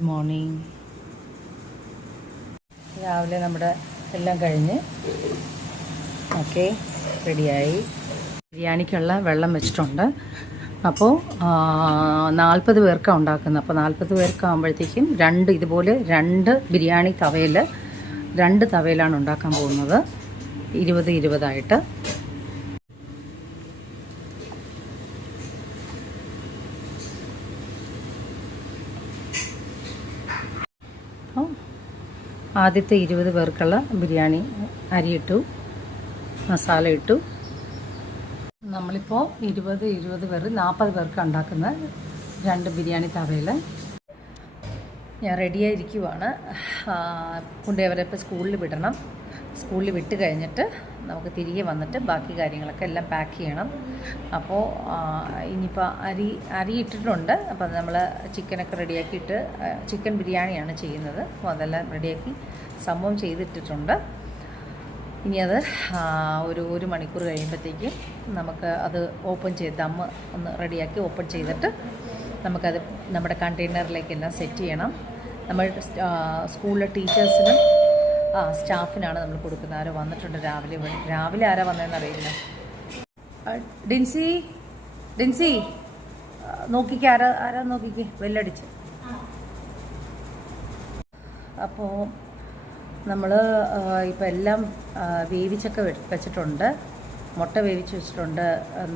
Good morning. രാവിലെ നമ്മുടെ എല്ലാം കഴിഞ്ഞ് ഓക്കെ റെഡിയായി. ബിരിയാണിക്കുള്ള വെള്ളം വെച്ചിട്ടുണ്ട്. അപ്പോൾ 40 പേർക്കാണ് ഉണ്ടാക്കുന്നത്. അപ്പോൾ 40 പേർക്കാകുമ്പോഴത്തേക്കും ഇതുപോലെ രണ്ട് ബിരിയാണി തവയിൽ 2 തവയിലാണ് ഉണ്ടാക്കാൻ പോകുന്നത്. 20 ആയിട്ട്. ആദ്യത്തെ 20 പേർക്കുള്ള ബിരിയാണി അരിയിട്ടു, മസാല ഇട്ടു. നമ്മളിപ്പോൾ 20 പേർ 40 പേർക്ക് ഉണ്ടാക്കുന്ന 2 ബിരിയാണി തവയിൽ ഞാൻ റെഡിയായിരിക്കുവാണ്. കൊണ്ടുപോയവരെ ഇപ്പോൾ സ്കൂളിൽ വിടണം. സ്കൂളിൽ വിട്ട് കഴിഞ്ഞിട്ട് നമുക്ക് തിരികെ വന്നിട്ട് ബാക്കി കാര്യങ്ങളൊക്കെ എല്ലാം പാക്ക് ചെയ്യണം. അപ്പോൾ ഇനിയിപ്പോൾ അരി ഇട്ടിട്ടുണ്ട്. അപ്പോൾ നമ്മൾ ചിക്കനൊക്കെ റെഡിയാക്കിയിട്ട് ചിക്കൻ ബിരിയാണിയാണ് ചെയ്യുന്നത്. അപ്പോൾ അതെല്ലാം റെഡിയാക്കി സംഭവം ചെയ്തിട്ടിട്ടുണ്ട്. ഇനി അത് ഒരു മണിക്കൂർ കഴിയുമ്പോഴത്തേക്കും നമുക്ക് അത് ഓപ്പൺ ചെയ്ത് ദമ്മ് ഒന്ന് റെഡിയാക്കി ഓപ്പൺ ചെയ്തിട്ട് നമുക്കത് നമ്മുടെ കണ്ടെയ്നറിലേക്കെല്ലാം സെറ്റ് ചെയ്യണം. നമ്മൾ സ്കൂളിലെ ടീച്ചേഴ്സിനും സ്റ്റാഫിനാണ് നമ്മൾ കൊടുക്കുന്നത്. ആരോ വന്നിട്ടുണ്ട് രാവിലെ ആരാ വന്നതെന്ന് അറിയില്ല. ഡിൻസി നോക്കിക്കേ, ആരാ നോക്കിക്കേ, വെല്ലടിച്ച്. അപ്പോൾ നമ്മൾ ഇപ്പോൾ എല്ലാം വേവിച്ചൊക്കെ വെച്ചിട്ടുണ്ട്. മുട്ട വേവിച്ച് വെച്ചിട്ടുണ്ട്.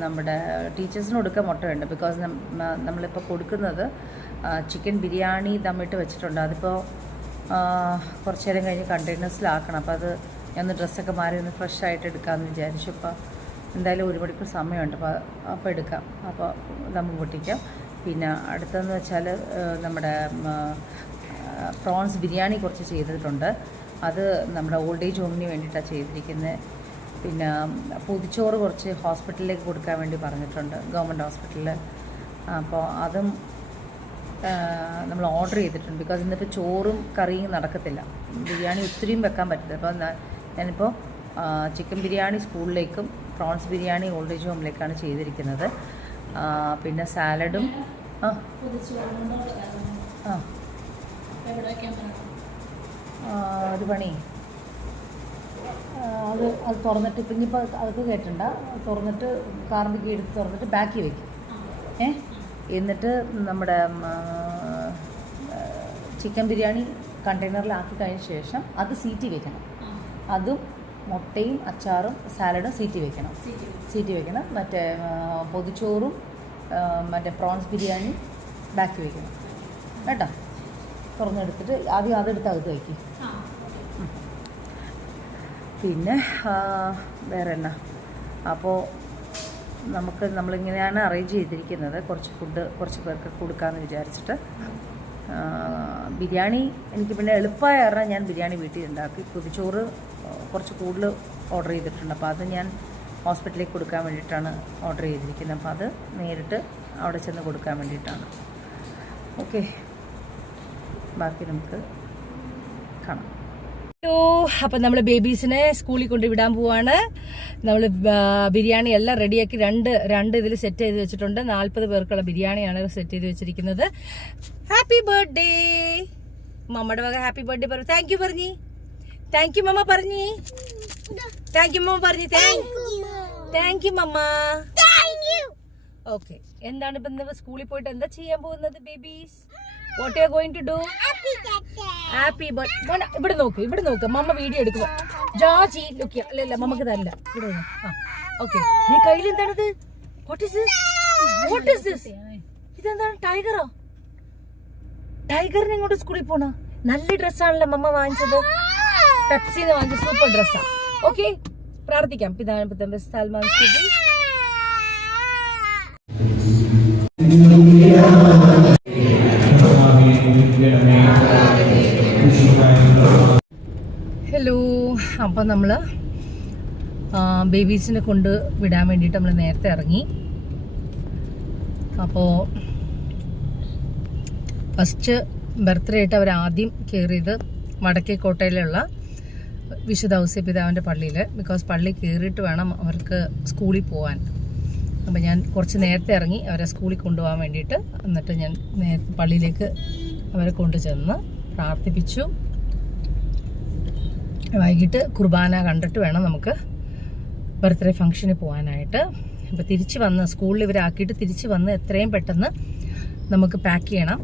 നമ്മുടെ ടീച്ചേഴ്സിന് കൊടുക്കാൻ മുട്ട വേണ്ട. ബിക്കോസ് നമ്മളിപ്പോൾ കൊടുക്കുന്നത് ചിക്കൻ ബിരിയാണി ദമ്മിട്ട് വെച്ചിട്ടുണ്ട്. അതിപ്പോൾ കുറച്ച് നേരം കഴിഞ്ഞ് കണ്ടെയ്നേഴ്സിലാക്കണം. അപ്പോൾ അത് ഞാനൊന്ന് ഡ്രസ്സൊക്കെ മാറി ഒന്ന് ഫ്രഷ് ആയിട്ട് എടുക്കാമെന്ന് വിചാരിച്ചു. ഇപ്പോൾ എന്തായാലും 1 മണിക്കൂർ സമയമുണ്ട്. അപ്പോൾ എടുക്കാം. അപ്പോൾ ദമ്മ് പൊട്ടിക്കാം. പിന്നെ അടുത്തതെന്ന് വെച്ചാൽ നമ്മുടെ പ്രോൺസ് ബിരിയാണി കുറച്ച് ചെയ്തിട്ടുണ്ട്. അത് നമ്മുടെ ഓൾഡ് ഏജ് ഹോമിന് വേണ്ടിയിട്ടാണ് ചെയ്തിരിക്കുന്നത്. പിന്നെ പൊതിച്ചോറ് കുറച്ച് ഹോസ്പിറ്റലിലേക്ക് കൊടുക്കാൻ വേണ്ടി പറഞ്ഞിട്ടുണ്ട്, ഗവൺമെൻറ് ഹോസ്പിറ്റലിൽ. അപ്പോൾ അതും നമ്മൾ ഓർഡർ ചെയ്തിട്ടുണ്ട്. ബിക്കോസ് ഇന്നിപ്പോൾ ചോറും കറിയും നടക്കത്തില്ല, ബിരിയാണി ഒത്തിരിയും വെക്കാൻ പറ്റില്ല. അപ്പോൾ ഞാനിപ്പോൾ ചിക്കൻ ബിരിയാണി സ്കൂളിലേക്കും പ്രോൺസ് ബിരിയാണി ഓൾഡ് ഏജ് ഹോമിലേക്കാണ് ചെയ്തിരിക്കുന്നത്. പിന്നെ സാലഡും ഒരു പണി അത് തുറന്നിട്ട് ഇപ്പം ഇനിയിപ്പോൾ അതൊക്കെ കേട്ടണ്ട, തുറന്നിട്ട് കാറിൻ്റെ കീ എടുത്ത് തുറന്നിട്ട് ബാക്കി വയ്ക്കും. എന്നിട്ട് നമ്മുടെ ചിക്കൻ ബിരിയാണി കണ്ടെയ്നറിലാക്കി കഴിഞ്ഞ ശേഷം അത് സീറ്റി വെക്കണം. അതും മുട്ടയും അച്ചാറും സാലഡും സീറ്റി വെക്കണം. മറ്റേ പൊതിച്ചോറും മറ്റേ പ്രോൺസ് ബിരിയാണി ബാക്കി വയ്ക്കണം കേട്ടോ. തുറന്നെടുത്തിട്ട് ആദ്യം അതെടുത്ത് അകത്ത് വയ്ക്കും. പിന്നെ വേറെ എന്നാ, അപ്പോൾ നമ്മളിങ്ങനെയാണ് അറേഞ്ച് ചെയ്തിരിക്കുന്നത്. കുറച്ച് പേർക്ക് കൊടുക്കാമെന്ന് വിചാരിച്ചിട്ട്. ബിരിയാണി എനിക്ക് പിന്നെ എളുപ്പമായ കാരണം ഞാൻ ബിരിയാണി വീട്ടിൽ ഉണ്ടാക്കി. പൊതിച്ചോറ് കുറച്ച് കൂടുതൽ ഓർഡർ ചെയ്തിട്ടുണ്ട്. അപ്പോൾ അത് ഞാൻ ഹോസ്പിറ്റലിലേക്ക് കൊടുക്കാൻ വേണ്ടിയിട്ടാണ് ഓർഡർ ചെയ്തിരിക്കുന്നത്. അപ്പോൾ അത് നേരിട്ട് അവിടെ ചെന്ന് കൊടുക്കാൻ വേണ്ടിയിട്ടാണ്. ഓക്കെ, ബാക്കി നമുക്ക് കാണാം. അപ്പം നമ്മൾ ബേബീസിനെ സ്കൂളിൽ കൊണ്ട് വിടാൻ പോവാണ്. നമ്മൾ ബിരിയാണി എല്ലാം റെഡിയാക്കി രണ്ട് ഇതിൽ സെറ്റ് ചെയ്ത് വെച്ചിട്ടുണ്ട്. 40 പേർക്കുള്ള ബിരിയാണിയാണ് സെറ്റ് ചെയ്ത് വെച്ചിരിക്കുന്നത്. ഹാപ്പി ബർത്ത്ഡേ മമ്മയുടെ വക. ഹാപ്പി ബർത്ത്ഡേ പറഞ്ഞു. താങ്ക് യു പറഞ്ഞി. താങ്ക് യു മമ്മ പറഞ്ഞി. താങ്ക് യു മമ്മ പറഞ്ഞി. Thank you mama. ഓക്കെ, എന്താണ് ഇപ്പം സ്കൂളിൽ പോയിട്ട് എന്താ ചെയ്യാൻ പോകുന്നത് babies? What you are going to do? Happy birthday. ഇവിടെ നോക്ക് മമ്മ വീഡിയോ എടുക്കുക. ജോജി ലുക്കിയ അല്ല മമ്മക്ക് തരില്ല. ഇവിടെ ഓക്കെ, നീ കയ്യിൽ എന്താണത്? What is this? ഇതെന്താണ്? ടൈഗറിനെ ഇങ്ങോട്ട് സ്കൂളിൽ പോണ? നല്ല ഡ്രസ്സാണല്ലോ മമ്മ വാങ്ങിച്ചത്. പെപ്സിന്ന് വാങ്ങിച്ച സൂപ്പർ ഡ്രസ്സാ. ഓക്കെ, പ്രാർത്ഥിക്കാം. പിതാവിനും പുത്രനും പരിശുദ്ധാത്മാവിനും ഹലോ. അപ്പം നമ്മൾ ബേബീസിനെ കൊണ്ട് വിടാൻ വേണ്ടിയിട്ട് നമ്മൾ നേരത്തെ ഇറങ്ങി. അപ്പോൾ ഫസ്റ്റ് ബർത്ത്ഡേ ആയിട്ട് അവർ ആദ്യം കയറിയത് വടക്കേക്കോട്ടയിലുള്ള വിശുദ്ധ ഔസേപ്പിതാവിൻ്റെ പള്ളിയിൽ. ബിക്കോസ് പള്ളി കയറിയിട്ട് വേണം അവർക്ക് സ്കൂളിൽ പോകാൻ. അപ്പോൾ ഞാൻ കുറച്ച് നേരത്തെ ഇറങ്ങി അവരെ സ്കൂളിൽ കൊണ്ടുപോകാൻ വേണ്ടിയിട്ട്. എന്നിട്ട് ഞാൻ നേരത്തെ പള്ളിയിലേക്ക് അവരെ കൊണ്ടുചെന്ന് പ്രാർത്ഥിപ്പിച്ചു. വൈകിട്ട് കുർബാന കണ്ടിട്ട് വേണം നമുക്ക് ബർത്ത്ഡേ ഫംഗ്ഷന് പോകാനായിട്ട്. അപ്പോൾ തിരിച്ച് വന്ന് സ്കൂളിൽ ഇവരാക്കിയിട്ട് തിരിച്ച് വന്ന് എത്രയും പെട്ടെന്ന് നമുക്ക് പാക്ക് ചെയ്യണം.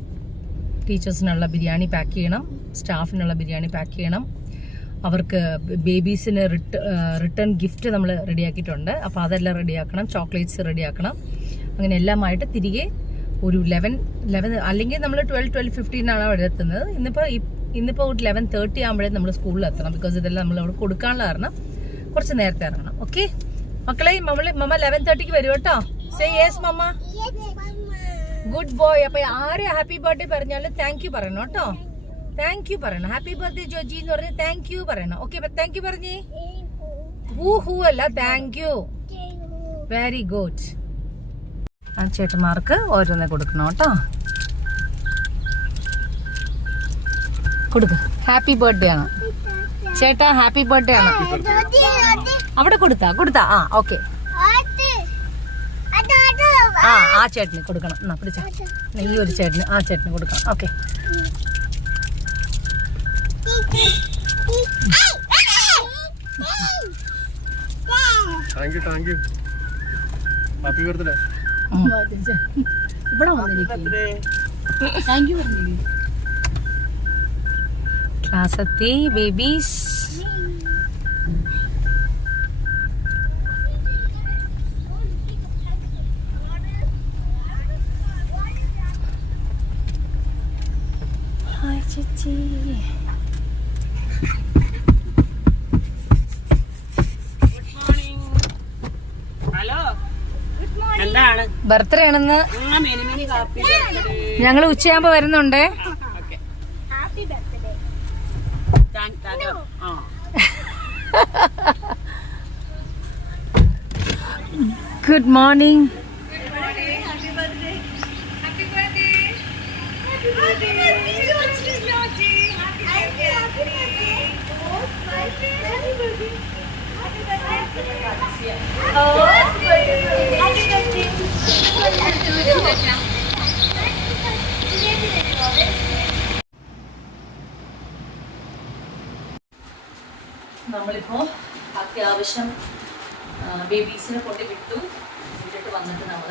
ടീച്ചേഴ്സിനുള്ള ബിരിയാണി പാക്ക് ചെയ്യണം, സ്റ്റാഫിനുള്ള ബിരിയാണി പാക്ക് ചെയ്യണം. അവർക്ക് ബേബീസിന് റിട്ടേൺ ഗിഫ്റ്റ് നമ്മൾ റെഡിയാക്കിയിട്ടുണ്ട്. അപ്പോൾ അതെല്ലാം റെഡിയാക്കണം, ചോക്ലേറ്റ്സ് റെഡിയാക്കണം. അങ്ങനെ എല്ലാമായിട്ട് തിരികെ ഒരു 11 അല്ലെങ്കിൽ നമ്മൾ 12-12:15 അവിടെ എത്തുന്നത്. ഇന്നിപ്പോൾ ഒരു 11:30 ആകുമ്പോഴേ നമ്മൾ സ്കൂളിൽ എത്തണം. ബിക്കോസ് ഇതെല്ലാം നമ്മൾ അവിടെ കൊടുക്കാനുള്ള കാരണം കുറച്ച് നേരത്തെ ഇറങ്ങണം. ഓക്കെ മക്കളെ, മമ്മ 11:30 വരും കേട്ടോ. Say yes mamma. Good boy. അപ്പൊ ആര് ഹാപ്പി ബർത്ത്ഡേ പറഞ്ഞാലും താങ്ക് യു പറയണം കേട്ടോ. താങ്ക് യു പറയണം. ഹാപ്പി ബർത്ത്ഡേ ജോജി എന്ന് പറഞ്ഞ് താങ്ക് യു പറയണം. ഓക്കെ, താങ്ക് യു പറഞ്ഞേ. ഹൂ അല്ല, താങ്ക് യു. Very good. ആ ചേട്ടന്മാർക്ക് ഓരോന്നേ കൊടുക്കണം കേട്ടോ. കൊടുക്ക. ഹാപ്പി ബർത്ത്ഡേ ആണ് ചേട്ടാ, ഹാപ്പി ബർത്ത്ഡേ ആണ്. അവിടെ കൊടുത്താ. ആ ഓക്കെ. ആ ചേട്ടന് കൊടുക്കണം. എന്നാ പിടിച്ച, ഈ ഒരു ചേട്ടന്, ആ ചേട്ടന് കൊടുക്കണം. ഓക്കെ. Happy birthday. ഇവിടെ വന്നിരിക്കും. താങ്ക് യു പറഞ്ഞു. ക്ലാസ് എത്തി ബേബീസ്. ഹായ് ചേച്ചി. എന്താണ് ബർത്ത്ഡേ ആണെന്ന് ഞങ്ങൾ ഉച്ചയാകുമ്പോ വരുന്നുണ്ടേ. Good morning. നമ്മളിപ്പോ അത്യാവശ്യം ബേബീസിനെ കൊണ്ട് വിട്ടിട്ട് വന്നിട്ട് നമ്മൾ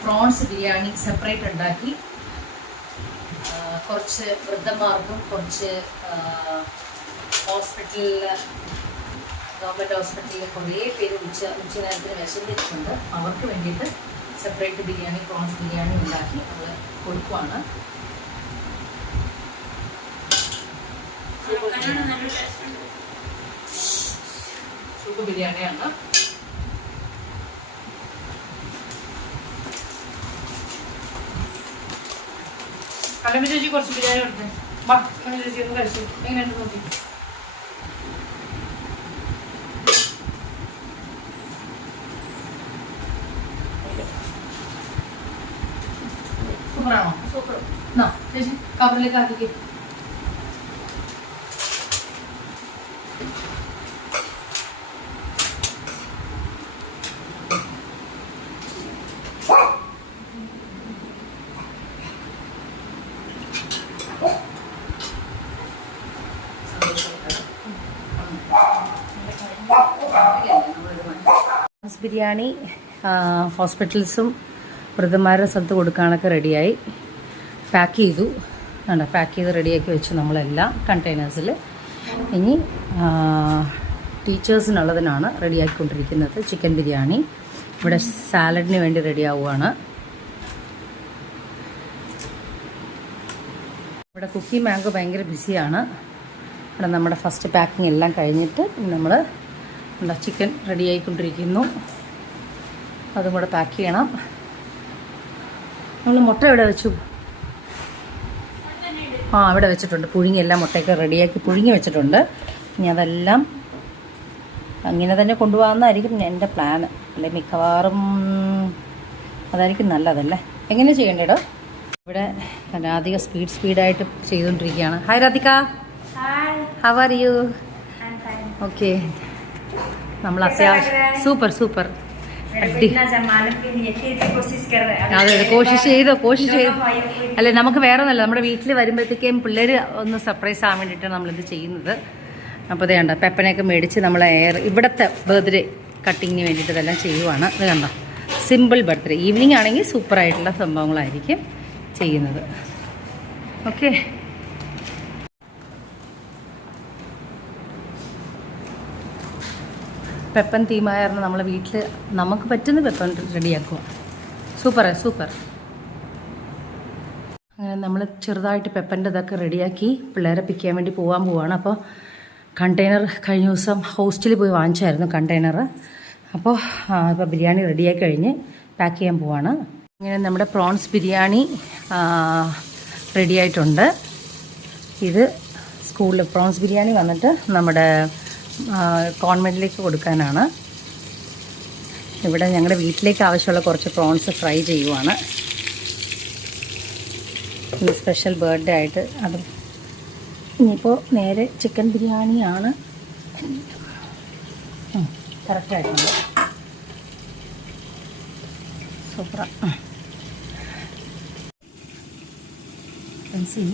പ്രോൺസ് ബിരിയാണി സെപ്പറേറ്റ് ഉണ്ടാക്കി. കുറച്ച് വൃദ്ധന്മാർക്കും കുറച്ച് ഗവൺമെൻറ് ഹോസ്പിറ്റലിൽ കുറേ പേര് ഉച്ചനേരത്തിന് വിശന്നിട്ടുണ്ട്. അവർക്ക് വേണ്ടിയിട്ട് സെപ്പറേറ്റ് ബിരിയാണി, പ്രോൺസ് ബിരിയാണി ഉണ്ടാക്കി നമ്മൾ കൊടുക്കുവാണ്. സൂപ്പ് ബിരിയാണിയാണ്. കലമ്പി ചേച്ചി കുറച്ച് ബിരിയാണി കൊടുത്തേ. വാ ചേച്ചി ഒന്ന് കഴിച്ചു, എങ്ങനെയുണ്ട് നോക്കി. സൂപ്പറാണോ? സൂപ്പർ. എന്നാ ചേച്ചി കവറിലേക്ക് ആക്കിക്കേ. ബിരിയാണി ഹോസ്പിറ്റൽസും വൃദ്ധന്മാരുടെ സ്ഥലത്ത് കൊടുക്കാനൊക്കെ റെഡിയായി. പാക്ക് ചെയ്തു. പാക്ക് ചെയ്ത് റെഡിയാക്കി വെച്ചു നമ്മളെല്ലാം കണ്ടെയ്നേഴ്സിൽ. ഇനി ടീച്ചേഴ്സിനുള്ളതിനാണ് റെഡിയാക്കിക്കൊണ്ടിരിക്കുന്നത്. ചിക്കൻ ബിരിയാണി ഇവിടെ സാലഡിന് വേണ്ടി റെഡി ആവുകയാണ്. ഇവിടെ കുക്കി മാംഗോ ഭയങ്കര ബിസിയാണ്. ഇവിടെ നമ്മുടെ ഫസ്റ്റ് പാക്കിംഗ് എല്ലാം കഴിഞ്ഞിട്ട് നമ്മൾ ചിക്കൻ റെഡി ആയിക്കൊണ്ടിരിക്കുന്നു. അതും കൂടെ പാക്ക് ചെയ്യണം. നമ്മൾ മുട്ട എവിടെ വെച്ചു? ഇവിടെ വെച്ചിട്ടുണ്ട്. പുഴുങ്ങി എല്ലാം മുട്ടയൊക്കെ റെഡിയാക്കി പുഴുങ്ങി വെച്ചിട്ടുണ്ട്. ഇനി അതെല്ലാം അങ്ങനെ തന്നെ കൊണ്ടുപോകാമെന്നായിരിക്കും എൻ്റെ പ്ലാന്. അല്ലെ മിക്കവാറും അതായിരിക്കും നല്ലതല്ലേ. എങ്ങനെ ചെയ്യണ്ടേടോ? ഇവിടെ രാധിക സ്പീഡായിട്ട് ചെയ്തുകൊണ്ടിരിക്കുകയാണ്. Hi Radhika. How are you? Okay. നമ്മൾ അത്യാവശ്യം സൂപ്പർ അതെ കോശിഷ് ചെയ്തോ അല്ലെ നമുക്ക് വേറെ ഒന്നല്ല നമ്മുടെ വീട്ടിൽ വരുമ്പോഴത്തേക്കും പിള്ളേർ ഒന്ന് സർപ്രൈസ് ആവാൻ വേണ്ടിയിട്ടാണ് നമ്മളിത് ചെയ്യുന്നത്. അപ്പോൾ ഇത് കണ്ടോ പെപ്പനെയൊക്കെ മേടിച്ച് നമ്മൾ ഇവിടുത്തെ ബർത്ത്ഡേ കട്ടിങ്ങിന് വേണ്ടിയിട്ട് ഇതെല്ലാം ചെയ്യുവാണ്. ഇത് കണ്ടോ സിമ്പിൾ ബർത്ത്ഡേ. ഈവനിങ് ആണെങ്കിൽ സൂപ്പറായിട്ടുള്ള സംഭവങ്ങളായിരിക്കും ചെയ്യുന്നത്. ഓക്കെ, പെപ്പൻ തീമായിരുന്നു നമ്മളെ വീട്ടിൽ നമുക്ക് പറ്റുന്ന പെപ്പൻ റെഡിയാക്കുക. സൂപ്പർ. അങ്ങനെ നമ്മൾ ചെറുതായിട്ട് പെപ്പൻ്റെ ഇതൊക്കെ റെഡിയാക്കി പിള്ളേരെ പിക്ക് ചെയ്യാൻ വേണ്ടി പോവാണ്. അപ്പോൾ കണ്ടെയ്നർ കഴിഞ്ഞ ദിവസം ഹോസ്റ്റലിൽ പോയി വാങ്ങിച്ചായിരുന്നു കണ്ടെയ്നർ. അപ്പോൾ ഇപ്പോൾ ബിരിയാണി റെഡിയാക്കി കഴിഞ്ഞ് പാക്ക് ചെയ്യാൻ പോവാണ്. ഇങ്ങനെ നമ്മുടെ പ്രോൺസ് ബിരിയാണി റെഡിയായിട്ടുണ്ട്. ഇത് സ്കൂളിൽ പ്രോൺസ് ബിരിയാണി വന്നിട്ട് നമ്മുടെ കോൺവെൻറ്റിലേക്ക് കൊടുക്കാനാണ്. ഇവിടെ ഞങ്ങളുടെ വീട്ടിലേക്ക് ആവശ്യമുള്ള കുറച്ച് പ്രോൺസ് ഫ്രൈ ചെയ്യുവാണ്. ഇത് സ്പെഷ്യൽ ബർത്ത്ഡേ ആയിട്ട്. അത് ഇനിയിപ്പോൾ നേരെ ചിക്കൻ ബിരിയാണിയാണ്. കറക്റ്റായിട്ടുണ്ട്, സൂപ്പറാ. സി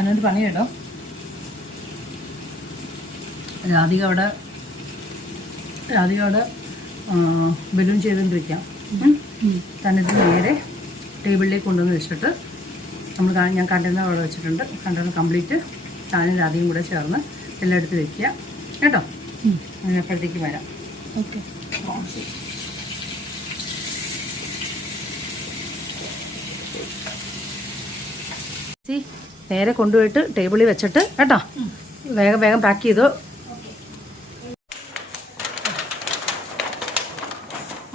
എന്നൊരു പണി കേട്ടോ. രാധിക അവിടെ ബലൂൺ ചെയ്തുകൊണ്ടിരിക്കാം. തന്നിട്ട് നേരെ ടേബിളിലേക്ക് കൊണ്ടുവന്ന് വെച്ചിട്ട് ഞാൻ കണ്ടെയ്നർ അവിടെ വെച്ചിട്ടുണ്ട്. കണ്ടെയ്നർ കംപ്ലീറ്റ് താനും രാധികയും കൂടെ ചേർന്ന് എല്ലാം എടുത്ത് വെക്കുക കേട്ടോ. അങ്ങനെ അപ്പോഴത്തേക്ക് വരാം. ഓക്കെ, നേരെ കൊണ്ടുപോയിട്ട് ടേബിളിൽ വെച്ചിട്ട് കേട്ടോ. വേഗം പാക്ക് ചെയ്തോ.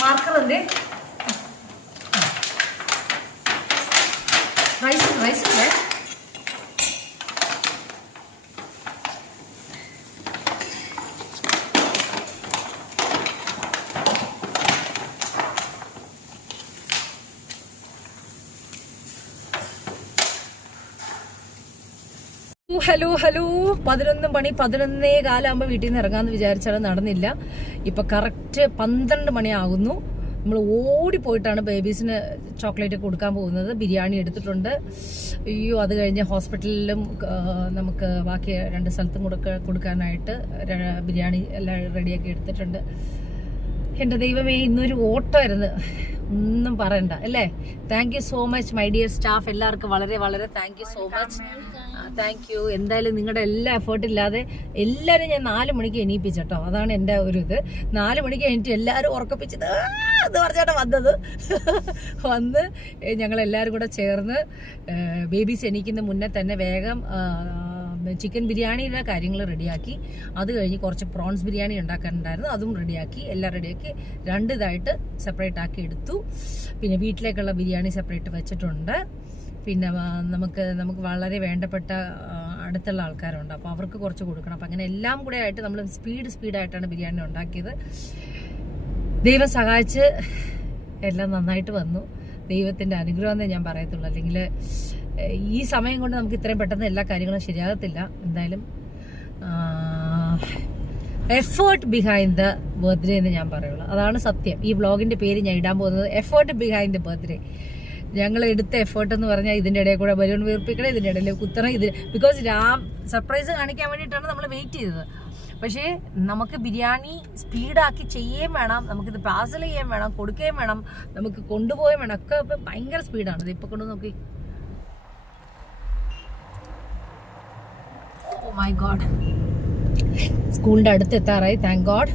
മാർക്കറിൻ്റെ റൈസ് ഹലോ 11 മണി 11:15 വീട്ടിൽ നിന്ന് ഇറങ്ങാമെന്ന് വിചാരിച്ചാൽ നടന്നില്ല. ഇപ്പം കറക്റ്റ് 12 മണിയാകുന്നു. നമ്മൾ ഓടിപ്പോയിട്ടാണ് ബേബീസിന് ചോക്ലേറ്റ് കൊടുക്കാൻ പോകുന്നത്. ബിരിയാണി എടുത്തിട്ടുണ്ട്. അയ്യോ, അത് കഴിഞ്ഞ് ഹോസ്പിറ്റലിലും നമുക്ക് ബാക്കി 2 സ്ഥലത്തും കൊടുക്കാനായിട്ട് ബിരിയാണി എല്ലാം റെഡിയാക്കി എടുത്തിട്ടുണ്ട്. എൻ്റെ ദൈവമേ, ഇന്നൊരു ഓട്ടമായിരുന്നു, ഒന്നും പറയണ്ട അല്ലേ. Thank you so much my dear staff. എല്ലാവർക്കും വളരെ thank you so much. Thank you. എന്തായാലും നിങ്ങളുടെ എല്ലാ എഫേർട്ട് ഇല്ലാതെ എല്ലാവരും ഞാൻ 4 മണിക്ക് എണീപ്പിച്ചട്ടോ. അതാണ് എൻ്റെ ഒരു ഇത്. 4 മണിക്ക് എണീറ്റ് എല്ലാവരും ഉറക്കപ്പിച്ചത് എന്ന് പറഞ്ഞാണ് വന്ന് ഞങ്ങളെല്ലാവരും കൂടെ ചേർന്ന് ബേബീസ് എണീക്കുന്ന മുന്നേ തന്നെ വേഗം ചിക്കൻ ബിരിയാണിയുടെ കാര്യങ്ങൾ റെഡിയാക്കി. അത് കഴിഞ്ഞ് കുറച്ച് പ്രോൺസ് ബിരിയാണി ഉണ്ടാക്കാനുണ്ടായിരുന്നു, അതും റെഡിയാക്കി. എല്ലാം റെഡിയാക്കി 2 ഇതായിട്ട് സെപ്പറേറ്റ് ആക്കി എടുത്തു. പിന്നെ വീട്ടിലേക്കുള്ള ബിരിയാണി സെപ്പറേറ്റ് വെച്ചിട്ടുണ്ട്. പിന്നെ നമുക്ക് വളരെ വേണ്ടപ്പെട്ട അടുത്തുള്ള ആൾക്കാരുണ്ട്, അപ്പോൾ അവർക്ക് കുറച്ച് കൊടുക്കണം. അപ്പം അങ്ങനെ എല്ലാം കൂടെ ആയിട്ട് നമ്മൾ സ്പീഡായിട്ടാണ് ബിരിയാണി ഉണ്ടാക്കിയത്. ദൈവം സഹായിച്ച് എല്ലാം നന്നായിട്ട് വന്നു. ദൈവത്തിൻ്റെ അനുഗ്രഹമെന്നേ ഞാൻ പറയത്തുള്ളൂ. അല്ലെങ്കിൽ ഈ സമയം കൊണ്ട് നമുക്ക് ഇത്രയും പെട്ടെന്ന് എല്ലാ കാര്യങ്ങളും ശരിയാകത്തില്ല. എന്തായാലും എഫേർട്ട് ബിഹൈൻഡ് ദ ബർത്ത്ഡേ എന്ന് ഞാൻ പറയുള്ളൂ. അതാണ് സത്യം. ഈ വ്ളോഗിൻ്റെ പേര് ഞാൻ ഇടാൻ പോകുന്നത് എഫേർട്ട് ബിഹൈൻഡ് ദ ബർത്ത്ഡേ. ഞങ്ങൾ എടുത്ത എഫേർട്ട് എന്ന് പറഞ്ഞാൽ ഇതിൻ്റെ ഇടയിൽ കൂടെ ബലൂൺ വീർപ്പിക്കണം, ഇതിൻ്റെ ഇടയിൽ കുത്തണം. ബിക്കോസ് സർപ്രൈസ് കാണിക്കാൻ വേണ്ടിയിട്ടാണ് നമ്മൾ വെയിറ്റ് ചെയ്തത്. പക്ഷേ നമുക്ക് ബിരിയാണി സ്പീഡാക്കി ചെയ്യുകയും വേണം, നമുക്കിത് പാഴ്സൽ ചെയ്യുകയും വേണം, കൊടുക്കുകയും വേണം, നമുക്ക് കൊണ്ടുപോവുകയും വേണം. ഒക്കെ ഇപ്പം ഭയങ്കര സ്പീഡാണ്. ഇത് ഇപ്പോൾ കൊണ്ട് നോക്കി. ഓ മൈ ഗോഡ്, സ്കൂളിൻ്റെ അടുത്ത് എത്താറായി. Thank God.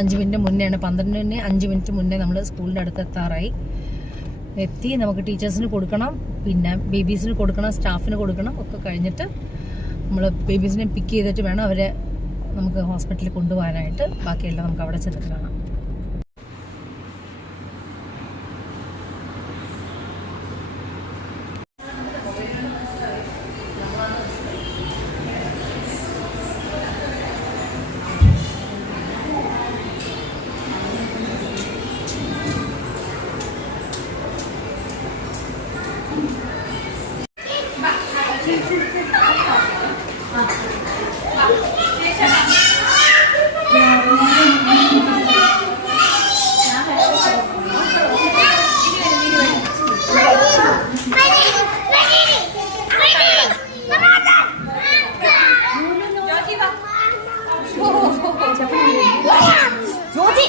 5 മിനിറ്റ് മുന്നെയാണ്, 12-ന് 5 മിനിറ്റ് മുന്നേ നമ്മൾ സ്കൂളിൻ്റെ അടുത്ത് എത്താറായി. എത്തി. നമുക്ക് ടീച്ചേഴ്സിന് കൊടുക്കണം, പിന്നെ ബേബീസിന് കൊടുക്കണം, സ്റ്റാഫിന് കൊടുക്കണം. ഒക്കെ കഴിഞ്ഞിട്ട് നമ്മൾ ബേബീസിനെ പിക്ക് ചെയ്തിട്ട് വേണം അവരെ നമുക്ക് ഹോസ്പിറ്റലിൽ കൊണ്ടുപോകാനായിട്ട്. ബാക്കിയെല്ലാം നമുക്ക് അവിടെ ചെന്നിട്ട് കാണാം. ജോജി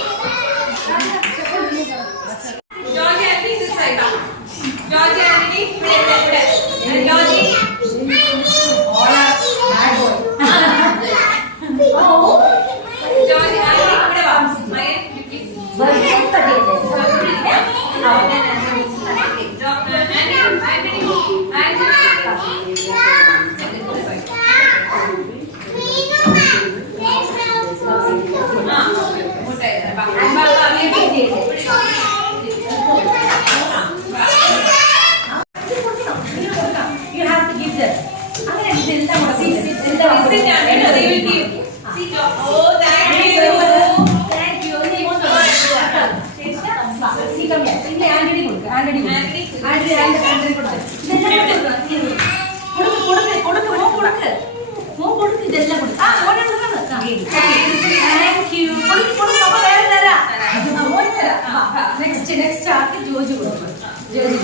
നെക്സ്റ്റ് ആർക്ക് ജോജി കൊടുക്കും. ജോജി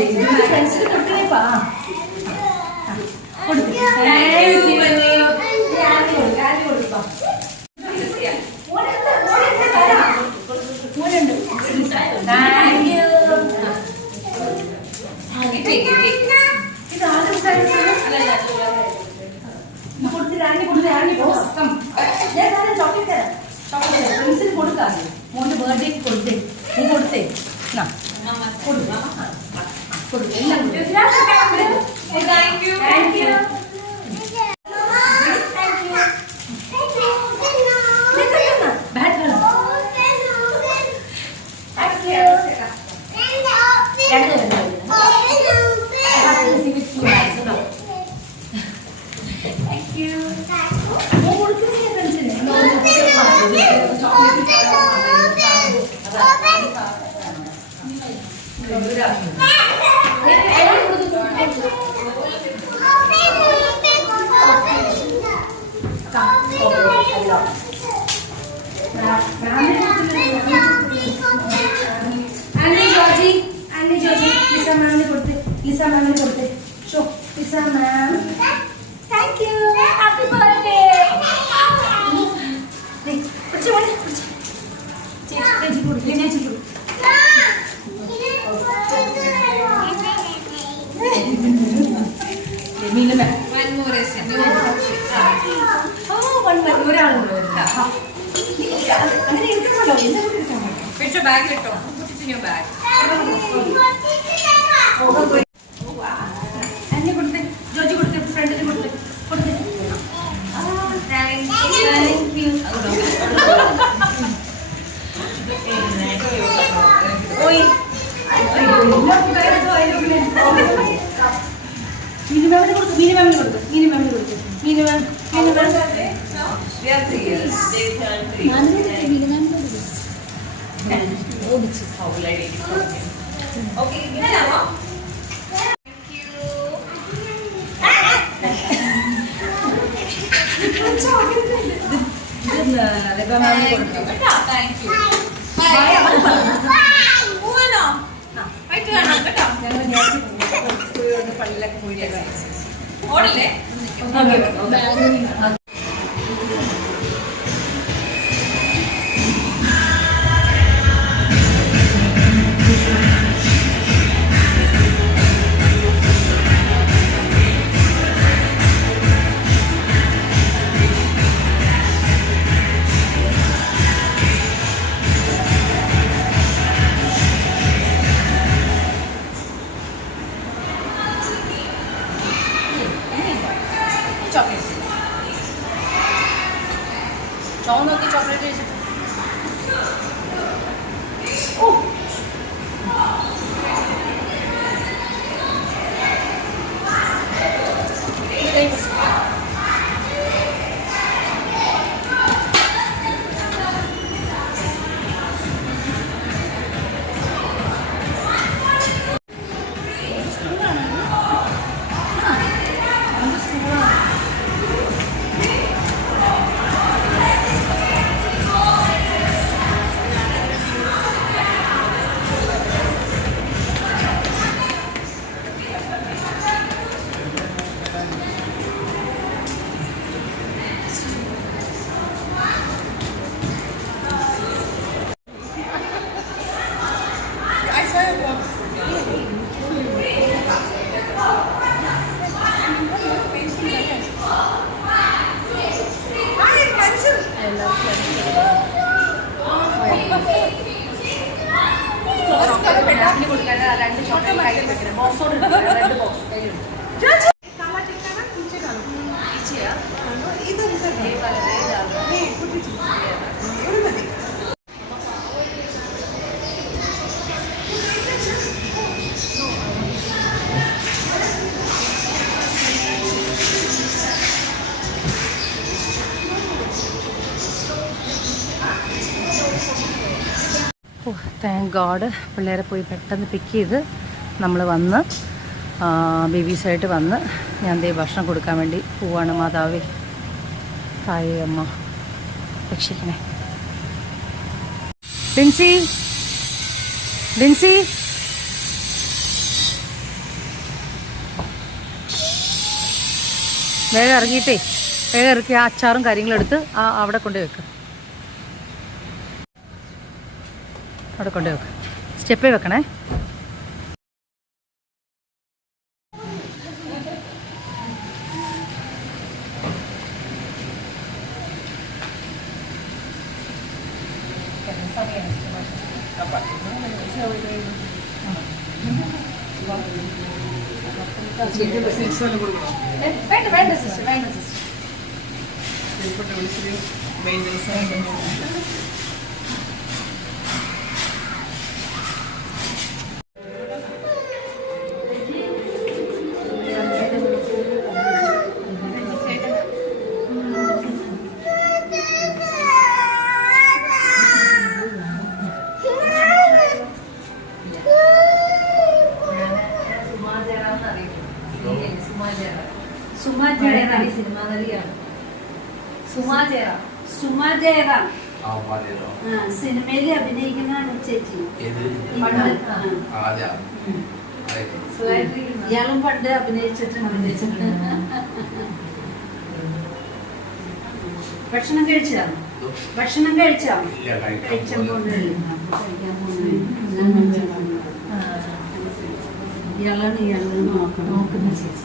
ഫ്രണ്ട്സിന് കൊടുക്കണേപ്പാ ഫ്രണ്ട്സിന് കൊടുക്കാതെ മോന്റെ ബർത്ത്ഡേക്ക് കൊടുത്തേ. നീ കൊടുത്തേ എല്ലാം ബാഗിലിട്ടോ ബാഗ് അന്നെ കൊടുത്ത് ജോജി കൊടുത്ത് ഫ്രണ്ടിന് കൊടുത്ത് കൊടുത്ത് മീനുമാമിന് കൊടുത്ത് മീനുമാമിന് കൊടുത്ത് മീനുമാമിന് കൊടുത്ത് മീനുമാം പള്ളിയിലൊക്കെ പോയിട്ട് ഓടല്ലേ. ചോന്നൊക്കെ ചോക്ലേറ്റ് കഴിച്ചിട്ട് താങ്ക് ഗോഡ് പിള്ളേരെ പോയി പെട്ടെന്ന് പിക്ക് ചെയ്ത് നമ്മൾ വന്ന് ബേബീസായിട്ട് വന്ന് ഞാൻ ദേ ഭക്ഷണം കൊടുക്കാൻ വേണ്ടി പോവാണ്. മാതാവേ തായേ അമ്മ രക്ഷിക്കണേ. ഡിൻസി ഡിൻസി വേഗം ഇറങ്ങിയിട്ടേ വേഗം ഇറക്കി ആ അച്ചാറും കാര്യങ്ങളും എടുത്ത് അവിടെ കൊണ്ടുപോയി വെക്കുക. അവിടെ കൊണ്ടുപോയി വെക്കുക. സ്റ്റെപ്പേ വെക്കണേ. വേണ്ട സിസ്റ്റർ വേണ്ട സിസ്റ്റർ. സിനിമയിൽ അഭിനയിക്കുന്നതാണ് ചേച്ചി. ഇയാളും പണ്ട് അഭിനയിച്ചിട്ടുണ്ട്. ഭക്ഷണം കഴിച്ചോ? ഭക്ഷണം കഴിച്ചോ? ഇയാളാണ് ഇയാളെ നോക്കുന്ന ചേച്ചി.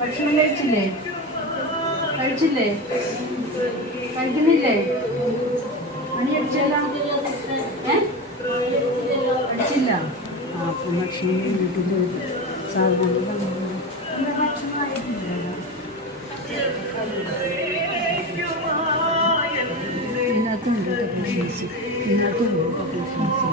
ഭക്ഷണം കഴിച്ചില്ലേ? കഴിച്ചില്ലേ? കഴിക്കുന്നില്ലേ? മണി അടിച്ചല്ലോ. അടിച്ചില്ല. അപ്പം ഭക്ഷണം വീട്ടിൽ സാധാരണ ഇതിനകത്തുണ്ട് പ്രശ്നസ്. ഇതിനകത്തുണ്ട് പ്രശ്നസ്.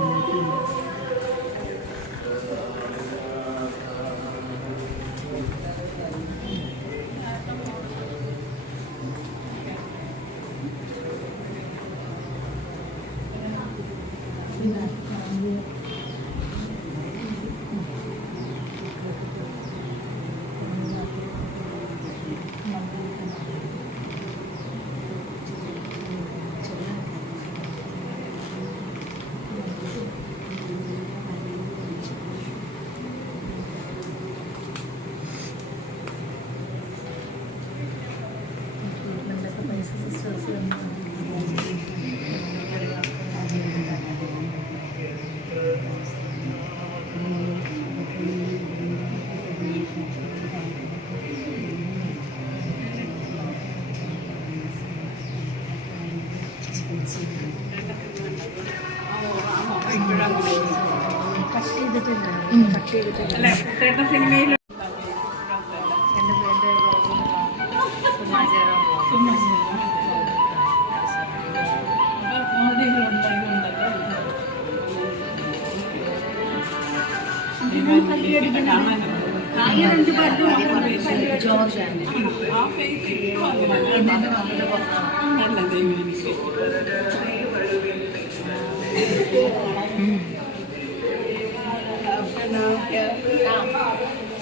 സിനിമയിൽ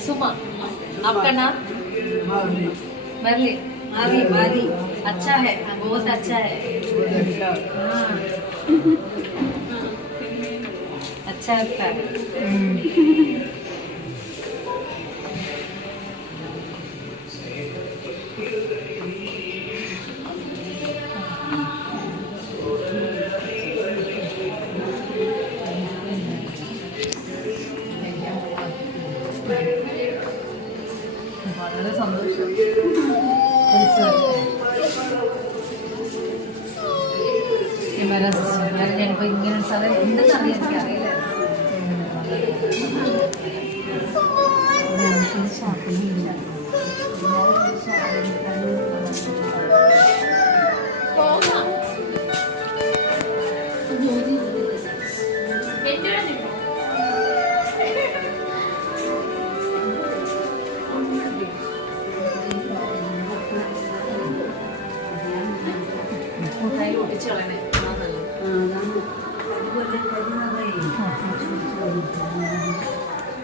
सुमा, आपका नाम? मरली। मारी मारी। अच्छा है, बहुत अच्छा है। अच्छा लगता है। വളരെ സന്തോഷം. ഞാനിപ്പോൾ ഇങ്ങനെ ഒരു സ്ഥലം ഉണ്ടെന്ന് അറിയാൻ എനിക്കറിയില്ല.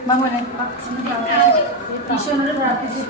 മകനെ ഈശോനോട് പ്രാർത്ഥിച്ചു.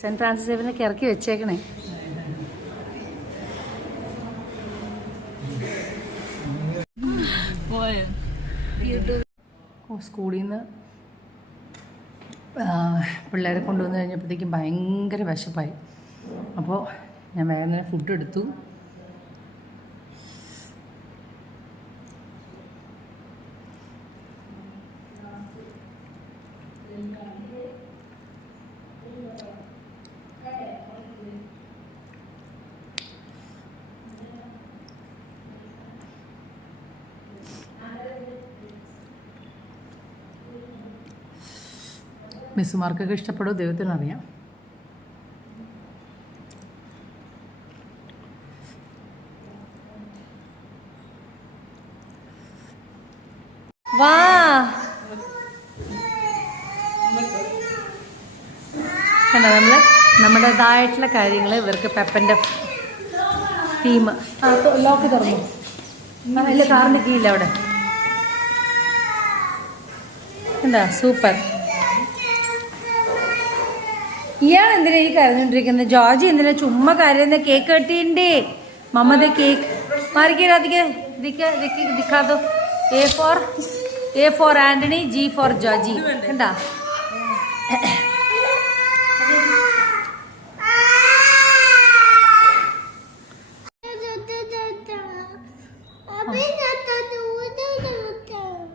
സെൻറ്റ് ഫ്രാൻസിസ് സേവനൊക്കെ ഇറക്കി വെച്ചേക്കണേ. സ്കൂളിൽ നിന്ന് പിള്ളേരെ കൊണ്ടുവന്ന് കഴിഞ്ഞപ്പോഴത്തേക്കും ഭയങ്കര വിശപ്പായി. അപ്പോൾ ഞാൻ വേഗം തന്നെ ഫുഡ് എടുത്തു. മിസ്സുമാർക്കൊക്കെ ഇഷ്ടപ്പെടുമോ ദൈവത്തിനറിയാം. വാ കണ്ടോ, നമ്മുടേതായിട്ടുള്ള കാര്യങ്ങൾ ഇവർക്ക് പെപ്പൻ്റെ ടീം ലോക്ക് തുറന്നു. ഇല്ല, കാറിൻ്റെ കീഴില്ല അവിടെ. എന്താ സൂപ്പർ. ഇയാൾ എന്തിനാ ഈ കരഞ്ഞോണ്ടിരിക്കുന്നത്? ജോർജി എന്തിനാ ചുമ്മാ കരയുന്ന? Cake കട്ടിണ്ടേ മമ്മതെ cake Marico. ദിക്കാതോ. A for Anthony, G for Georgie. കണ്ടാ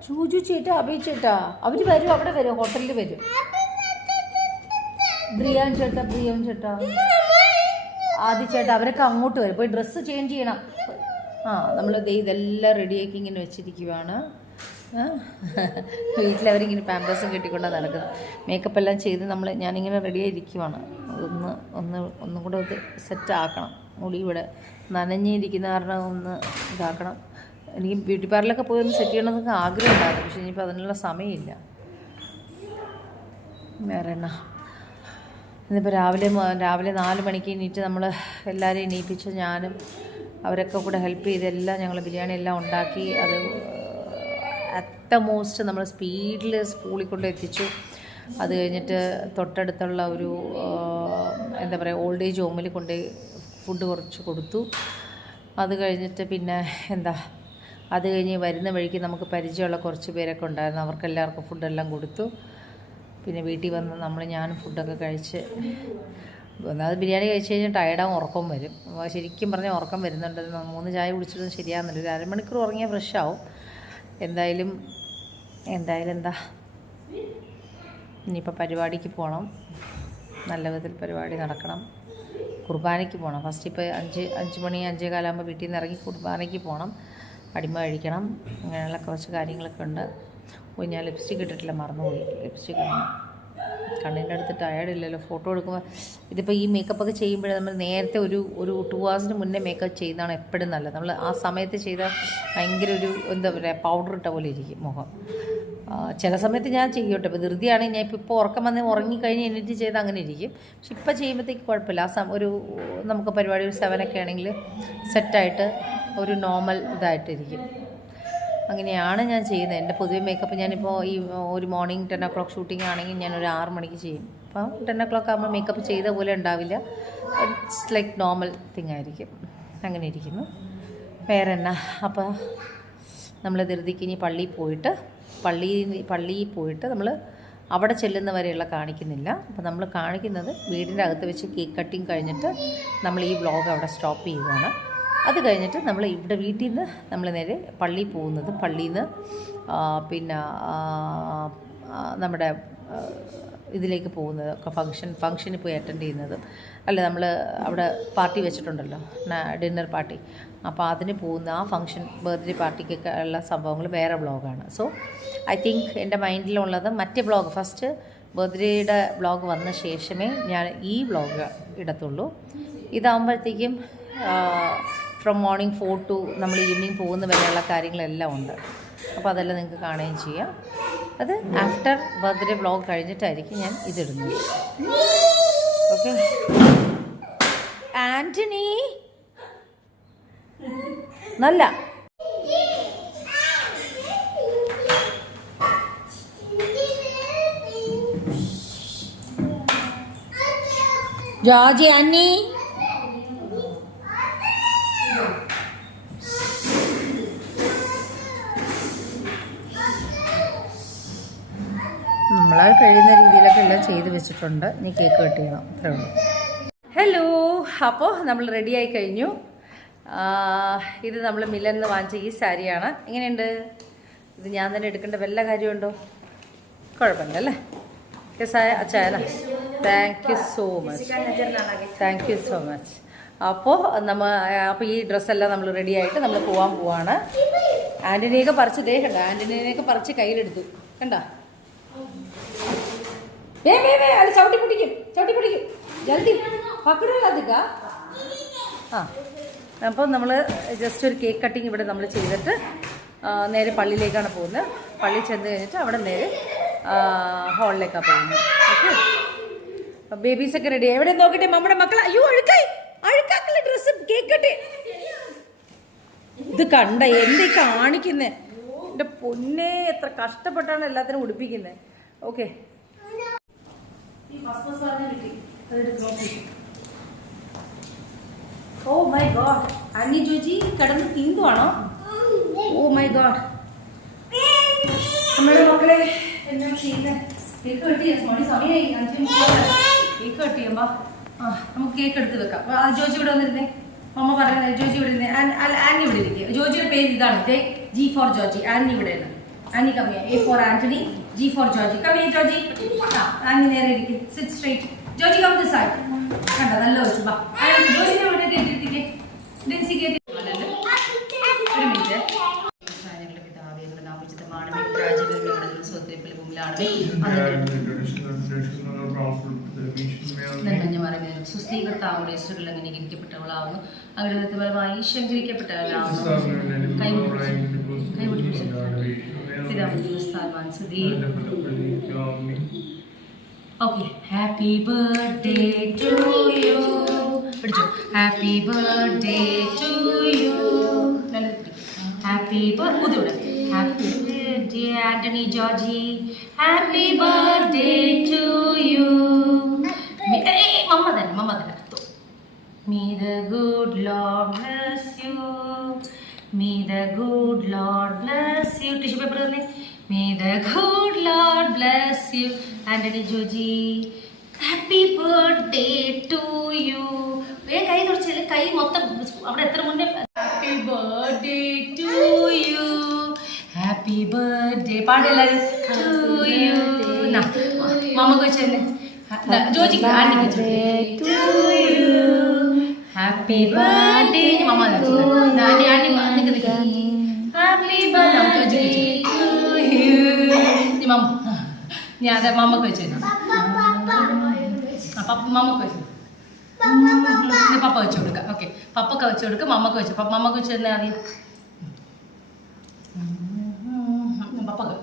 ചൂജു ചേട്ടാ, അഭി ചേട്ടാ അവര് വരും, അവിടെ വരും, ഹോട്ടലിൽ വരും. ബ്രിയാൻ ചേട്ടാ, ആദി ചേട്ടാ അവരൊക്കെ അങ്ങോട്ട് വരും. പോയി ഡ്രസ്സ് ചേഞ്ച് ചെയ്യണം. നമ്മൾ ഇതെല്ലാം റെഡിയാക്കി ഇങ്ങനെ വെച്ചിരിക്കുവാണ്. വീട്ടിലവരിങ്ങനെ പാമ്പേഴ്സും കെട്ടിക്കൊണ്ടാണ് നടക്കുന്നത്. മേക്കപ്പ് എല്ലാം ചെയ്ത് ഞാനിങ്ങനെ റെഡിയായിരിക്കുവാണ്. ഒന്നും കൂടെ ഇത് സെറ്റ് ആക്കണം. മുടി ഇവിടെ നനഞ്ഞിരിക്കുന്ന കാരണം ഒന്ന് ഇതാക്കണം. എനിക്ക് ബ്യൂട്ടി പാർലറിലൊക്കെ പോയി ഒന്ന് സെറ്റ് ചെയ്യണമെന്നൊക്കെ ആഗ്രഹം ഉണ്ടായിരുന്നു. പക്ഷേ ഇനിയിപ്പോൾ അതിനുള്ള സമയമില്ല. വേറെ എന്നാ, ഇന്നിപ്പോൾ രാവിലെ 4 മണിക്ക് എണീറ്റ് നമ്മൾ എല്ലാവരെയും എണീപ്പിച്ച് ഞാനും അവരൊക്കെ കൂടെ ഹെൽപ്പ് ചെയ്തെല്ലാം ഞങ്ങൾ ബിരിയാണി എല്ലാം ഉണ്ടാക്കി. അത് അറ്റ് മോസ്റ്റ് നമ്മൾ സ്പീഡിൽ സ്കൂളിൽ കൊണ്ട് എത്തിച്ചു. അത് കഴിഞ്ഞിട്ട് തൊട്ടടുത്തുള്ള ഒരു എന്താ പറയുക ഓൾഡ് ഏജ് ഹോമിൽ കൊണ്ട് ഫുഡ് കുറച്ച് കൊടുത്തു. അത് കഴിഞ്ഞിട്ട് പിന്നെ അത് കഴിഞ്ഞ് വരുന്ന വഴിക്ക് നമുക്ക് പരിചയമുള്ള കുറച്ച് പേരൊക്കെ ഉണ്ടായിരുന്നു. അവർക്കെല്ലാവർക്കും ഫുഡെല്ലാം കൊടുത്തു. പിന്നെ വീട്ടിൽ വന്ന് ഞാനും ഫുഡൊക്കെ കഴിച്ച് അത് ബിരിയാണി കഴിച്ച് കഴിഞ്ഞാൽ ടയർഡാവും, ഉറക്കം വരും. ശരിക്കും പറഞ്ഞാൽ ഉറക്കം വരുന്നുണ്ട്. 3 ചായ കുടിച്ചിട്ടൊന്നും ശരിയാകുന്നില്ല. ഒരു അരമണിക്കൂർ ഉറങ്ങിയാൽ ഫ്രഷാവും. എന്തായാലും എന്താ ഇനിയിപ്പോൾ പരിപാടിക്ക് പോകണം. നല്ല വിധത്തിൽ പരിപാടി നടക്കണം. കുർബാനയ്ക്ക് പോകണം. ഫസ്റ്റ് ഇപ്പോൾ 5 മണി 5:15 വീട്ടിൽ നിന്ന് ഇറങ്ങി കുർബാനയ്ക്ക് പോകണം. അടിമ കഴിക്കണം, അങ്ങനെയുള്ള കുറച്ച് കാര്യങ്ങളൊക്കെ ഉണ്ട്. ഞാൻ ലിപ്സ്റ്റിക് ഇട്ടിട്ടില്ല, മറന്നുപോയി. ലിപ്സ്റ്റിക് കണ്ണിൻ്റെ അടുത്ത് ടയർഡില്ലല്ലോ ഫോട്ടോ എടുക്കുമ്പോൾ. ഇതിപ്പോൾ ഈ മേക്കപ്പൊക്കെ ചെയ്യുമ്പോഴേ നമ്മൾ നേരത്തെ ഒരു 2 hours മുന്നേ മേക്കപ്പ് ചെയ്യുന്നതാണ് എപ്പോഴും നല്ലത്. നമ്മൾ ആ സമയത്ത് ചെയ്താൽ ഭയങ്കര എന്താ പറയുക, പൗഡർ ഇട്ട പോലെ ഇരിക്കും മുഖം. ചില സമയത്ത് ഞാൻ ചെയ്യട്ടെ, ഇപ്പോൾ ധൃതിയാണെങ്കിൽ ഞാൻ ഇപ്പോൾ ഉറക്കം വന്ന് ഉറങ്ങിക്കഴിഞ്ഞ് എണീറ്റ് ചെയ്ത് അങ്ങനെ ഇരിക്കും. പക്ഷെ ഇപ്പോൾ ചെയ്യുമ്പോഴത്തേക്ക് കുഴപ്പമില്ല. നമുക്ക് പരിപാടി ഒരു 7 ഒക്കെ ആണെങ്കിൽ സെറ്റായിട്ട് ഒരു നോർമൽ ഇതായിട്ടിരിക്കും. അങ്ങനെയാണ് ഞാൻ ചെയ്യുന്നത്. എൻ്റെ പൊതുവെ മേക്കപ്പ് ഞാനിപ്പോൾ ഈ ഒരു മോർണിംഗ് 10 o'clock ഷൂട്ടിംഗ് ആണെങ്കിൽ ഞാനൊരു 6 മണിക്ക് ചെയ്യും. അപ്പം 10 o'clock ആകുമ്പോൾ മേക്കപ്പ് ചെയ്ത പോലെ ഉണ്ടാവില്ല, ഇറ്റ്സ് ലൈക്ക് നോർമൽ തിങ് ആയിരിക്കും. അങ്ങനെ ഇരിക്കുന്നു. വേറെ എന്നാ, അപ്പോൾ നമ്മൾ ധൃതിക്ക് ഇനി പള്ളിയിൽ പോയിട്ട് നമ്മൾ അവിടെ ചെല്ലുന്നവരെയുള്ള കാണിക്കുന്നില്ല. അപ്പോൾ നമ്മൾ കാണിക്കുന്നത് വീടിൻ്റെ അകത്ത് വെച്ച് കേക്ക് കട്ടിങ് കഴിഞ്ഞിട്ട് നമ്മൾ ഈ വ്ളോഗ് അവിടെ സ്റ്റോപ്പ് ചെയ്യുകയാണ്. അത് കഴിഞ്ഞിട്ട് നമ്മൾ ഇവിടെ വീട്ടിൽ നിന്ന് നമ്മൾ നേരെ പള്ളിയിൽ പോകുന്നത്, പള്ളിയിൽ നിന്ന് പിന്നെ നമ്മുടെ ഇതിലേക്ക് പോകുന്നത്, ഫംഗ്ഷനിൽ പോയി അറ്റൻഡ് ചെയ്യുന്നത് അല്ല, നമ്മൾ അവിടെ പാർട്ടി വെച്ചിട്ടുണ്ടല്ലോ, ഡിന്നർ പാർട്ടി. അപ്പോൾ അതിന് പോകുന്ന ആ ഫംഗ്ഷൻ, ബർത്ത്ഡേ പാർട്ടിക്കൊക്കെ ഉള്ള സംഭവങ്ങൾ വേറെ വ്ളോഗാണ്. സോ ഐ തിങ്ക് എൻ്റെ മൈൻഡിലുള്ളത് മറ്റേ വ്ളോഗ്, ഫസ്റ്റ് ബർത്ത്ഡേയുടെ വ്ളോഗ് വന്ന ശേഷമേ ഞാൻ ഈ വ്ളോഗ് ഇടത്തുള്ളൂ. ഇതാകുമ്പോഴത്തേക്കും ഫ്രം മോർണിംഗ് 4 to നമ്മൾ ഈവനിങ് പോകുന്ന വരെയുള്ള കാര്യങ്ങളെല്ലാം ഉണ്ട്. അപ്പോൾ അതെല്ലാം നിങ്ങൾക്ക് കാണുകയും ചെയ്യാം. അത് ആഫ്റ്റർ ബർത്ത്ഡേ വ്ളോഗ് കഴിഞ്ഞിട്ടായിരിക്കും ഞാൻ ഇതിടുന്നത്. ഓക്കെ. ആൻ്റണി നല്ല ജോർജി ആന്റി നമ്മളാൽ കഴിയുന്ന രീതിയിലൊക്കെ എല്ലാം ചെയ്ത് വെച്ചിട്ടുണ്ട്. ഇനി കേക്ക് കട്ട് ചെയ്യണം, അത്രേ ഉള്ളൂ. ഹലോ, അപ്പോൾ നമ്മൾ റെഡിയായി കഴിഞ്ഞു. ഇത് നമ്മൾ മില്ലിൽ നിന്ന് വാങ്ങിച്ച ഈ സാരിയാണ്. എങ്ങനെയുണ്ട്? ഇത് ഞാൻ തന്നെ എടുക്കേണ്ട വല്ല കാര്യമുണ്ടോ? കുഴപ്പമില്ലല്ലേ? അച്ചായന, താങ്ക് യു സോ മച്ച്. അപ്പോൾ ഈ ഡ്രസ്സെല്ലാം നമ്മൾ റെഡി ആയിട്ട് നമ്മൾ പോവാണ്. ആൻ്റണിയൊക്കെ പറിച്ച് ആൻ്റണിനെയൊക്കെ പറിച്ച് കയ്യിലെടുത്തു, കണ്ടോ? അത് ചവിട്ടി പിടിക്കും ജൽദി പക്കടല്ലാതിക്ക. അപ്പോൾ നമ്മൾ ജസ്റ്റ് ഒരു കേക്ക് കട്ടിങ് ഇവിടെ നമ്മൾ ചെയ്തിട്ട് നേരെ പള്ളിയിലേക്കാണ് പോകുന്നത്. പള്ളിയിൽ ചെന്ന് കഴിഞ്ഞിട്ട് അവിടെ നേരെ ഹാളിലേക്കാണ് പോകുന്നത്. ഓക്കെ. ബേബീസൊക്കെ റെഡി. എവിടെ നോക്കട്ടെ നമ്മുടെ മക്കളെ. അയ്യോ, അഴുക്കാക്കുള്ള ഡ്രസ്സ് കേക്ക് കട്ടി. ഇത് കണ്ട എന്തേ കാണിക്കുന്നേ? എൻ്റെ പൊന്നെ, എത്ര കഷ്ടപ്പെട്ടാണ് എല്ലാത്തിനും ഉടുപ്പിക്കുന്നത്. ഓക്കെ. ഓ മൈ ഗോഡ്, അന്നി ജോജി കിടന്ന് തീന്തുവാണോ? ഓ മൈ ഗോഡ്, നമ്മുടെ മക്കളെ എന്നാ ചെയ്യുന്നത്? കേക്ക് കട്ട് ചെയ്യാം. സമയമായി 5 minutes. കേക്ക് കട്ട് ചെയ്യുമ്പോ നമുക്ക് കേക്ക് എടുത്ത് വെക്കാം. ജോജി ഇവിടെ വന്നിരുന്നേ. അമ്മ പറയുന്നത് ജോജി ഇവിടെ ഇരുന്നേ. ആന്റി ഇവിടെ ഇരിക്കുക. ജോജിയുടെ പേര് ഇതാണ്, ജി ഫോർ ജോജി. ആന്റി ഇവിടെ ഇരുന്ന്. ആന്റി കമ്മിയ. A for Antony, G for Georgie. Come here, Georgie. Aunty നേരെ ഇരിക്കും. Sit straight. Joji come this side. കണ്ടോ, നല്ല വെച്ചു. ബാ ജോജിനെ ഇവിടെ കേട്ടിരിക്കേ. ഡെൻസി കേട്ടി. ഒരു മിനിറ്റ്. ഞങ്ങളുടെ പിതാവേ, ഞങ്ങളുടെ നാമോചിതമാണ്. മിത്രാജീവങ്ങളുടെ സ്വത്തിരിപ്പിൽ മുമ്പിലാണ് സുസ്ഥീകർത്താവുടെ ഇഷ്ടങ്ങൾ അങ്ങനെ ഇരിക്കപ്പെട്ടവളാവുന്നു. അങ്ങനെ ഫലമായി ശങ്കരിക്കപ്പെട്ടവളാവുന്നു. കൈപിടിച്ചു Okay, happy birthday to you. Happy birthday to you. Happy birthday, Anthony Georgie. Happy birthday to you. Mama then. May the good Lord bless you. May the good Lord bless you. Tissue paper only. May the good Lord bless you. Anthony Georgie, happy birthday to you. Where kai thorchile kai mottham avade etra munde. Happy birthday to you. Happy birthday paadilla to you. Na mama ko chenne. Georgie Anthony Georgie to you. Happy birthday mama. Nani nikku. Happy birthday to you. ഞാൻ അതെ മമ്മക്ക് വെച്ചു മമ്മക്ക് വെച്ചു പപ്പ വെച്ചു കൊടുക്കാം. Okay, പപ്പക്ക് വെച്ചു കൊടുക്കുക, മമ്മക്ക് വെച്ചു. മമ്മക്ക് വെച്ച് തന്നെ ആദ്യം പപ്പക്ക്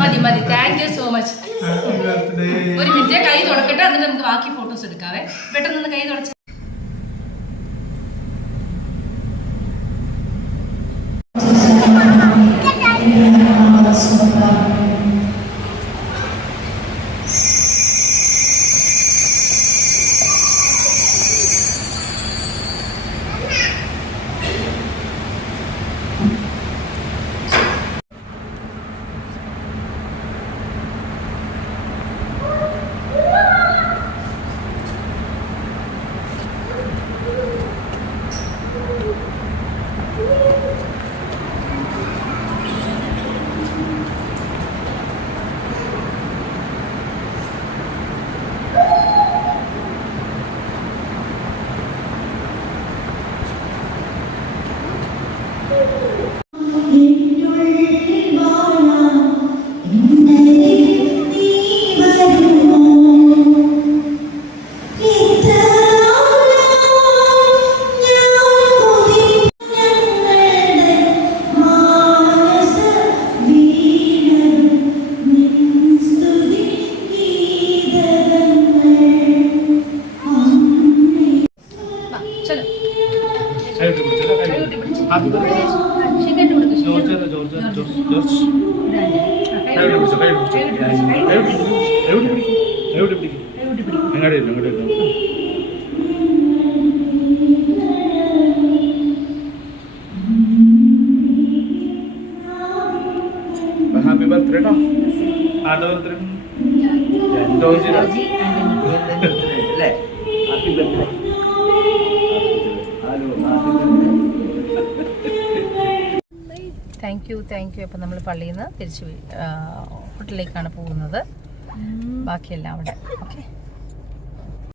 മതി മതി. Thank you so much. ഒരു മിനിറ്റ് കൈ തുടക്കട്ടെ, എന്നിട്ട് നമുക്ക് ബാക്കി ഫോട്ടോസ് എടുക്കാവേ. പെട്ടെന്ന് കൈ തുടച്ച്. ഹാപ്പി ബർത്ത്ഡേ ട്ടോ. ആരുടെ ബർത്ത്ഡേ? ജോർജിയുടെ അല്ലേ? Happy birthday. Thank you. അപ്പം നമ്മൾ പള്ളിയിൽ നിന്ന് തിരിച്ച് ഹോട്ടലിലേക്കാണ് പോകുന്നത്. ബാക്കിയെല്ലാം അവിടെ. ഓക്കെ.